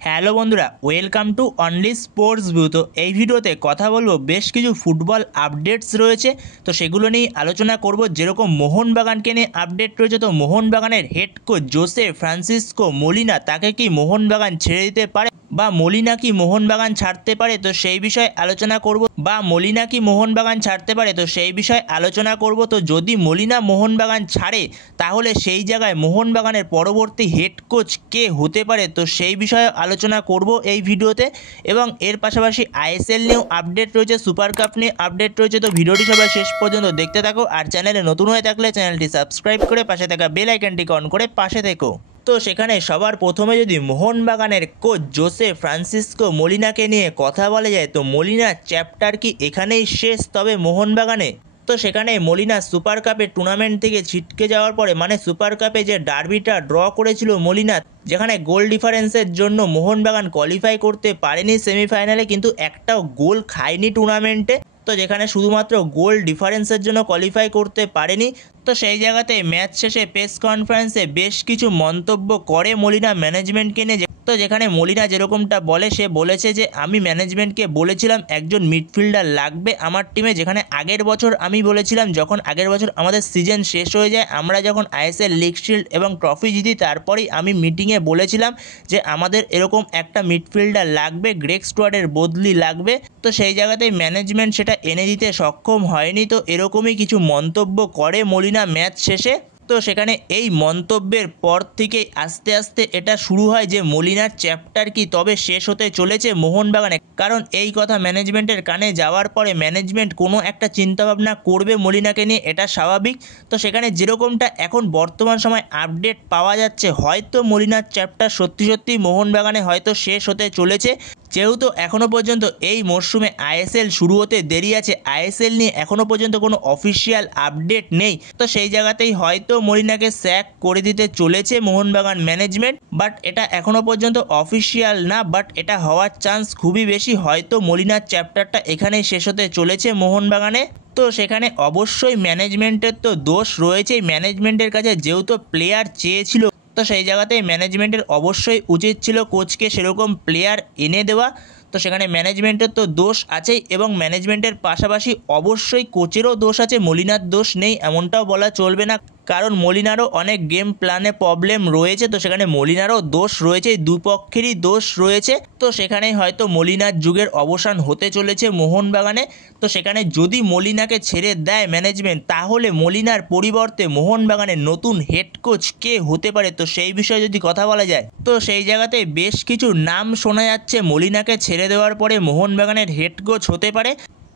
Hello বন্ধুরা, welcome to only sports view. তো এই ভিডিওতে কথা বলবো বেশ কিছু ফুটবল আপডেটস রয়েছে, তো সেগুলো নিয়ে আলোচনা করব। যেরকম মোহনবাগানকে নিয়ে আপডেট রয়েছে, তো মোহনবাগানের head coach Jose Francisco Molina, তাকে কি মোহনবাগান ছেড়ে দিতে পারে বা মলিনা কি মোহনবাগান ছাড়তে পারে, তো সেই বিষয়ে আলোচনা করব। বা মলিনা কি মোহনবাগান ছাড়তে পারে, তো সেই বিষয়ে আলোচনা করব। তো যদি মলিনা মোহনবাগান ছাড়ে, তাহলে সেই জায়গায় মোহনবাগানের পরবর্তী হেড কোচ কে হতে পারে, তো সেই বিষয়ে আলোচনা করব এই ভিডিওতে। এবং এর পাশাপাশি আইএসএল নিয়েও আপডেট রয়েছে, সুপার কাপ নিয়ে আপডেট রয়েছে। তো ভিডিওটি সবাই শেষ পর্যন্ত দেখতে থাকো, আর চ্যানেলে নতুন হয়ে থাকলে চ্যানেলটি সাবস্ক্রাইব করে পাশে থাকা বেল আইকনটিকে অন করে পাশে থেকো। তো সেখানে সবার প্রথমে যদি মোহনবাগানের কোচ জোসে ফ্রান্সিসকো মোলিনাকে নিয়ে কথা বলা যায়, তো মলিনার চ্যাপ্টার কি এখানেই শেষ তবে মোহনবাগানে? তো সেখানে মলিনা সুপার কাপের টুর্নামেন্ট থেকে ছিটকে যাওয়ার পরে, মানে সুপার কাপে যে ডার্বিটা ড্র করেছিল মলিনা, যেখানে গোল ডিফারেন্সের জন্য মোহনবাগান কোয়ালিফাই করতে পারেনি সেমিফাইনালে, কিন্তু একটাও গোল খায়নি টুর্নামেন্টে। তো যেখানে শুধুমাত্র গোল ডিফারেন্সের জন্য কোয়ালিফাই করতে পারেনি। তো সেই জায়গাতে ম্যাচ শেষে প্রেস কনফারেন্সে বেশ কিছু মন্তব্য করে মলিনা ম্যানেজমেন্টকে নিয়ে। তো যেখানে মলিনা যেরকমটা বলে, সে বলেছে যে আমি ম্যানেজমেন্টকে বলেছিলাম একজন মিডফিল্ডার লাগবে আমার টিমে, যেখানে আগের বছর আমি বলেছিলাম, যখন আগের বছর আমাদের সিজন শেষ হয়ে যায়, আমরা যখন আইএসএল লিগ শিল্ড এবং ট্রফি জিতি, তারপরেই আমি মিটিংয়ে বলেছিলাম যে আমাদের এরকম একটা মিডফিল্ডার লাগবে, গ্রেগ স্টুয়ার্টের বদলি লাগবে। তো সেই জায়গাতেই ম্যানেজমেন্ট সেটা এনে দিতে সক্ষম হয়নি। তো এরকমই কিছু মন্তব্য করে মলিনা ম্যাচ শেষে। তো সেখানে এই মন্তব্যের পর থেকেই আস্তে আস্তে এটা শুরু হয় যে মলিনার চ্যাপ্টার কি তবে শেষ হতে চলেছে মোহনবাগানে। কারণ এই কথা ম্যানেজমেন্টের কানে যাওয়ার পরে ম্যানেজমেন্ট কোনো একটা চিন্তাভাবনা করবে মলিনাকে নিয়ে, এটা স্বাভাবিক। তো সেখানে যেরকমটা এখন বর্তমান সময় আপডেট পাওয়া যাচ্ছে, হয়তো মলিনার চ্যাপ্টার সত্যি সত্যি মোহনবাগানে হয়তো শেষ হতে চলেছে। যেহেতু এখনও পর্যন্ত এই মরশুমে আইএসএল শুরু হতে দেরি আছে, আইএসএল নিয়ে এখনও পর্যন্ত কোনো অফিসিয়াল আপডেট নেই, তো সেই জায়গাতেই হয়তো মলিনাকে স্যাক করে দিতে চলেছে মোহনবাগান ম্যানেজমেন্ট। বাট এটা এখনও পর্যন্ত অফিসিয়াল না, বাট এটা হওয়ার চান্স খুবই বেশি। হয়তো মলিনার চ্যাপ্টারটা এখানেই শেষ হতে চলেছে মোহনবাগানে। তো সেখানে অবশ্যই ম্যানেজমেন্টের তো দোষ রয়েছেই। ম্যানেজমেন্টের কাছে যেহেতু প্লেয়ার চেয়েছিল, তো সেই জায়গাতেই ম্যানেজমেন্টের অবশ্যই উচিত ছিল কোচকে সেরকম প্লেয়ার এনে দেওয়া। তো সেখানে ম্যানেজমেন্টের তো দোষ আছেই, এবং ম্যানেজমেন্টের পাশাপাশি অবশ্যই কোচেরও দোষ আছে, মলিনার দোষ নেই এমনটাও বলা চলবে না। কারণ মলিনারও অনেক গেম প্ল্যানে প্রবলেম রয়েছে, তো সেখানে মলিনারও দোষ রয়েছে, দুপক্ষেরই দোষ রয়েছে। তো সেখানেই হয়তো মলিনার যুগের অবসান হতে চলেছে মোহনবাগানে। তো সেখানে যদি মলিনাকে ছেড়ে দেয় ম্যানেজমেন্ট, তাহলে মলিনার পরিবর্তে মোহনবাগানের নতুন হেড কোচ কে হতে পারে, তো সেই বিষয়ে যদি কথা বলা যায়, তো সেই জায়গাতে বেশ কিছু নাম শোনা যাচ্ছে মলিনাকে ছেড়ে দেওয়ার পরে মোহনবাগানের হেড কোচ হতে পারে।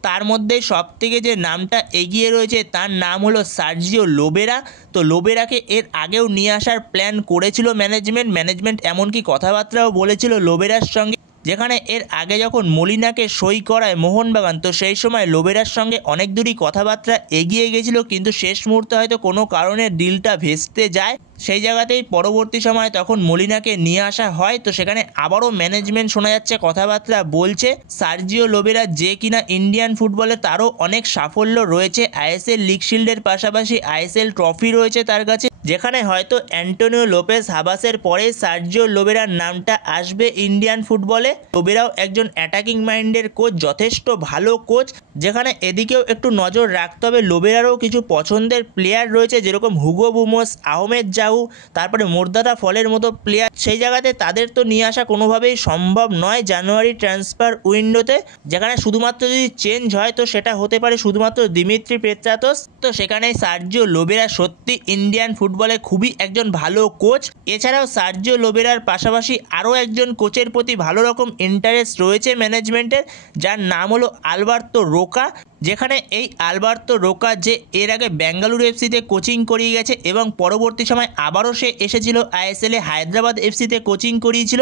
তার মধ্যে সবথেকে যে নামটা এগিয়ে রয়েছে তার নাম হলো সার্জিও লোবেরা। তো লোবেরাকে এর আগেও নিয়ে আসার প্ল্যান করেছিল ম্যানেজমেন্ট এমনকি কথাবার্তাও বলেছিল লোবেরার সঙ্গে, যেখানে এর আগে যখন মলিনাকে সই করায় মোহনবাগান, তো সেই সময় লোবেরার সঙ্গে অনেক দূরই কথাবার্তা এগিয়ে গেছিল, কিন্তু শেষ মুহূর্তে হয়তো কোনো কারণে ডিলটা ভেস্তে যায়। সেই জায়গাতেই পরবর্তী সময় তখন মলিনাকে নিয়ে আসা হয়। তো সেখানে আবারও ম্যানেজমেন্ট শোনা যাচ্ছে কথাবার্তা বলছে সার্জিও লোবেরা, যে কিনা ইন্ডিয়ান ফুটবলে তারও অনেক সাফল্য রয়েছে, আইএসএল লিগ শিল্ডের পাশাপাশি আইএসএল ট্রফি রয়েছে তার কাছে, যেখানে হয়তো অ্যান্টোনিও লোপেজ হাবাসের পরে সার্জিও লোবেরার নামটা আসবে ইন্ডিয়ান ফুটবলে। লোবেরাও একজন অ্যাটাকিং মাইন্ডের কোচ, যথেষ্ট ভালো কোচ, যেখানে এদিকেও একটু নজর রাখতে হবে। লোবেরারও কিছু পছন্দের প্লেয়ার রয়েছে, যেরকম হুগো বুমোস, আহমেদ জাহু, তারপরে মোর্দাদা ফলের মতো প্লেয়ার। সেই জায়গাতে তাদের তো নিয়ে আসা কোনোভাবেই সম্ভব নয় জানুয়ারি ট্রান্সফার উইন্ডোতে, যেখানে শুধুমাত্র যদি চেঞ্জ হয়, তো সেটা হতে পারে শুধুমাত্র দিমিত্রি পেত্রাতোস। তো সেখানে সার্জিও লোবেরা সত্যি ইন্ডিয়ান ফুটবলে খুবই একজন ভালো কোচ। এছাড়াও সার্জিও লোবেরার পাশাপাশি আরও একজন কোচের প্রতি ভালো রকম ইন্টারেস্ট রয়েছে ম্যানেজমেন্টের, যার নাম হলো আলবার্তো রোকা। যেখানে এই আলবার্তো রোকা যে এর আগে বেঙ্গালুরু এফসিতে কোচিং করিয়ে গেছে, এবং পরবর্তী সময় আবারও সে এসেছিল আইএসএলে হায়দ্রাবাদ এফসিতে কোচিং করিয়েছিল।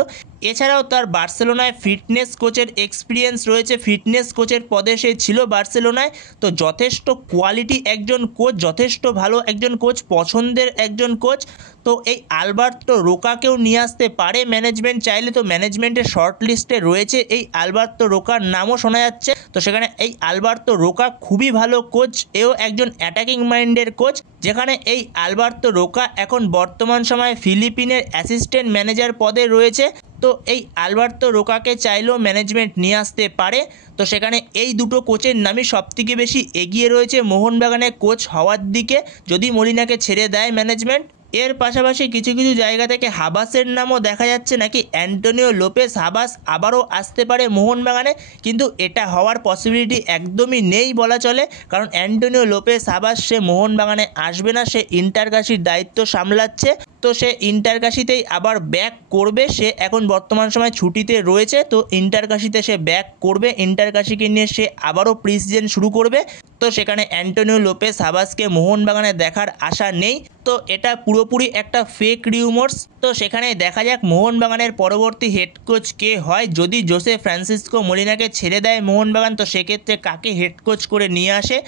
এছাড়াও তার বার্সেলোনায় ফিটনেস কোচের এক্সপিরিয়েন্স রয়েছে, ফিটনেস কোচের পদে সে ছিল বার্সেলোনায়। তো যথেষ্ট কোয়ালিটি একজন কোচ, যথেষ্ট ভালো একজন কোচ, পছন্দের একজন কোচ। তো এই আলবার্তো রোকাকেও নিয়ে আসতে পারে ম্যানেজমেন্ট চাইলে। তো ম্যানেজমেন্টের শর্ট লিস্টে রয়েছে এই আলবার্তো রোকার নামও শোনা যাচ্ছে। তো সেখানে এই আলবার্তো রোকা খুবই ভালো কোচ, এও একজন অ্যাটাকিং মাইন্ডের কোচ, যেখানে এই আলবার্তো রোকা এখন বর্তমান সময়ে ফিলিপিনের অ্যাসিস্ট্যান্ট ম্যানেজার পদে রয়েছে। তো এই আলবার্তো রোকাকে চাইলেও ম্যানেজমেন্ট নিয়ে আসতে পারে। তো সেখানে এই দুটো কোচের নামই সবথেকে বেশি এগিয়ে রয়েছে মোহনবাগানের কোচ হওয়ার দিকে, যদি মলিনাকে ছেড়ে দেয় ম্যানেজমেন্ট। এর পাশাপাশি কিছু কিছু জায়গা থেকে হাবাসের নামও দেখা যাচ্ছে, নাকি অ্যান্টোনিও লোপেস হাবাস আবারও আসতে পারে মোহনবাগানে, কিন্তু এটা হওয়ার পসিবিলিটি একদমই নেই বলা চলে। কারণ অ্যান্টোনিও লোপেস হাবাস সে মোহনবাগানে আসবে না, সে ইন্টারকাশির দায়িত্ব সামলাচ্ছে। তো সে ইন্টারকাশিতেই আবার ব্যাক করবে, সে এখন বর্তমান সময় ছুটিতে রয়েছে। তো ইন্টারকাশিতে সে ব্যাক করবে, ইন্টারকাশিকে নিয়ে সে আবারও প্রি সিজন শুরু করবে। তো সেখানে অ্যান্টোনিও লোপেস হাবাসকে মোহনবাগানে দেখার আশা নেই। তো এটা পুরোপুরি একটা ফেক রিউমার্স। তো সেখানে দেখা যাক মোহনবাগানের পরবর্তী হেড কোচ কে হয়। যদি জোসে ফ্রান্সিসকো মলিনাকে ছেড়ে দেয় মোহনবাগান, তো সেক্ষেত্রে কাকে হেড কোচ করে নিয়ে আসে,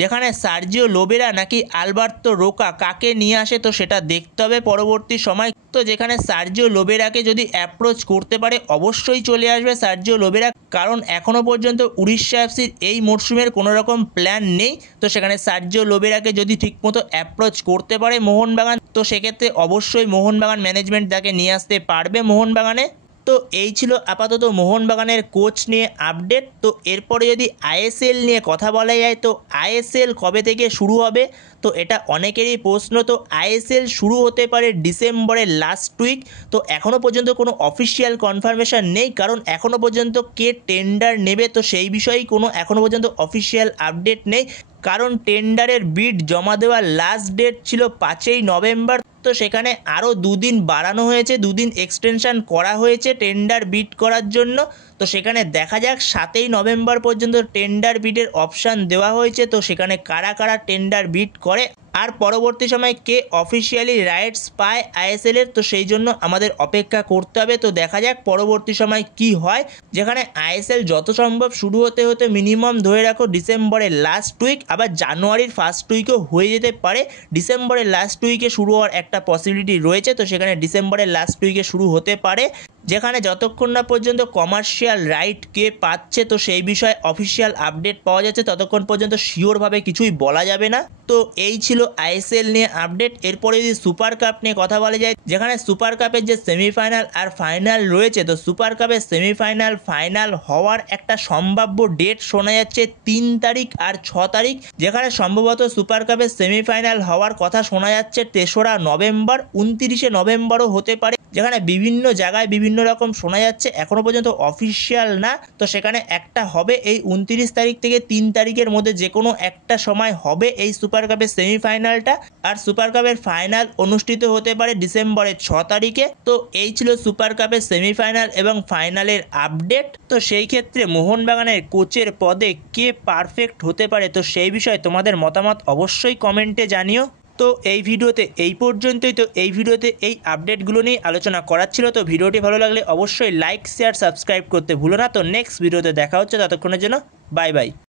যেখানে সার্জিও লোবেরা নাকি আলবার্তো রোকা, কাকে নিয়ে আসে তো সেটা দেখতে হবে পরবর্তী সময়। তো যেখানে সার্জিও লোবেরাকে যদি অ্যাপ্রোচ করতে পারে, অবশ্যই চলে আসবে সার্জিও লোবেরা, কারণ এখনও পর্যন্ত উড়িষ্যা এফসির এই মরশুমের কোনো রকম প্ল্যান নেই। তো সেখানে সার্জিও লোবেরাকে যদি ঠিকমতো অ্যাপ্রোচ করতে পারে মোহনবাগান, তো সেক্ষেত্রে অবশ্যই মোহনবাগান ম্যানেজমেন্ট তাকে নিয়ে আসতে পারবে মোহনবাগানে। তো এই ছিল আপাতত মোহনবাগানের কোচ নিয়ে আপডেট। তো এরপরে যদি আইএসএল নিয়ে কথা বলা যায়, তো আইএসএল কবে থেকে শুরু হবে, তো এটা অনেকেরই প্রশ্ন। তো আইএসএল শুরু হতে পারে ডিসেম্বরের লাস্ট উইক। তো এখনও পর্যন্ত কোনো অফিসিয়াল কনফার্মেশন নেই, কারণ এখনও পর্যন্ত কে টেন্ডার নেবে তো সেই বিষয়েই কোনো এখনও পর্যন্ত অফিসিয়াল আপডেট নেই। কারণ টেন্ডারের বিড জমা দেওয়ার লাস্ট ডেট ছিল 5ই নভেম্বর। তো সেখানে আরও দুদিন বাড়ানো হয়েছে, দুদিন এক্সটেনশান করা হয়েছে টেন্ডার বিড করার জন্য। তো সেখানে দেখা যাক 7ই নভেম্বর পর্যন্ত টেন্ডার বিডের অপশান দেওয়া হয়েছে। তো সেখানে কারা কারা টেন্ডার বিড করে আর পরবর্তী সময় কে অফিসিয়ালি রাইটস পায় আইএসএলের, তো সেই জন্য আমাদের অপেক্ষা করতে হবে। তো দেখা যাক পরবর্তী সময় কি হয়, যেখানে আইএসএল যত সম্ভব শুরু হতে হতে মিনিমাম ধরে রাখো ডিসেম্বরের লাস্ট উইক, আবার জানুয়ারির ফার্স্ট উইকও হয়ে যেতে পারে। ডিসেম্বরের লাস্ট উইকে শুরু হওয়ার একটা পসিবিলিটি রয়েছে। তো সেখানে ডিসেম্বরের লাস্ট উইকে শুরু হতে পারে, যেখানে যতক্ষণ না পর্যন্ত কমার্শিয়াল রাইট কে পাচ্ছে তো সেই বিষয়ে অফিসিয়াল আপডেট পাওয়া যাচ্ছে, ততক্ষণ পর্যন্ত শিওরভাবে কিছুই বলা যাবে না। তো এই ছিল আইএসএল নিয়ে আপডেট। এরপরে যদি সুপার কাপ নিয়ে কথা বলা যায়, যেখানে সুপার কাপের যে সেমিফাইনাল আর ফাইনাল রয়েছে, তো সুপার কাপের সেমিফাইনাল ফাইনাল হওয়ার একটা সম্ভাব্য ডেট শোনা যাচ্ছে 3 তারিখ আর 6 তারিখ, যেখানে সম্ভবত সুপার কাপের সেমিফাইনাল হওয়ার কথা শোনা যাচ্ছে 3রা নভেম্বর, 29শে নভেম্বরও হতে পারে। যেখানে বিভিন্ন জায়গায় বিভিন্ন রকম শোনা যাচ্ছে, এখনও পর্যন্ত অফিসিয়াল না। তো সেখানে একটা হবে এই 29 তারিখ থেকে 3 তারিখের মধ্যে যে কোনো একটা সময় হবে এই সুপার কাপের সেমিফাইনালটা। আর সুপার কাপের ফাইনাল অনুষ্ঠিত হতে পারে ডিসেম্বরের 6 তারিখে। তো এই ছিল সুপার কাপের সেমিফাইনাল এবং ফাইনালের আপডেট। তো সেই ক্ষেত্রে মোহনবাগানের কোচের পদে কে পারফেক্ট হতে পারে, তো সেই বিষয়ে তোমাদের মতামত অবশ্যই কমেন্টে জানিও। তো এই ভিডিওতে এই পর্যন্তই। তো এই ভিডিওতে এই আপডেটগুলো নিয়ে আলোচনা করার ছিল। তো ভিডিওটি ভালো লাগলে অবশ্যই লাইক শেয়ার সাবস্ক্রাইব করতে ভুলো না। তো নেক্সট ভিডিওতে দেখা হচ্ছে, ততক্ষণের জন্য বাই বাই।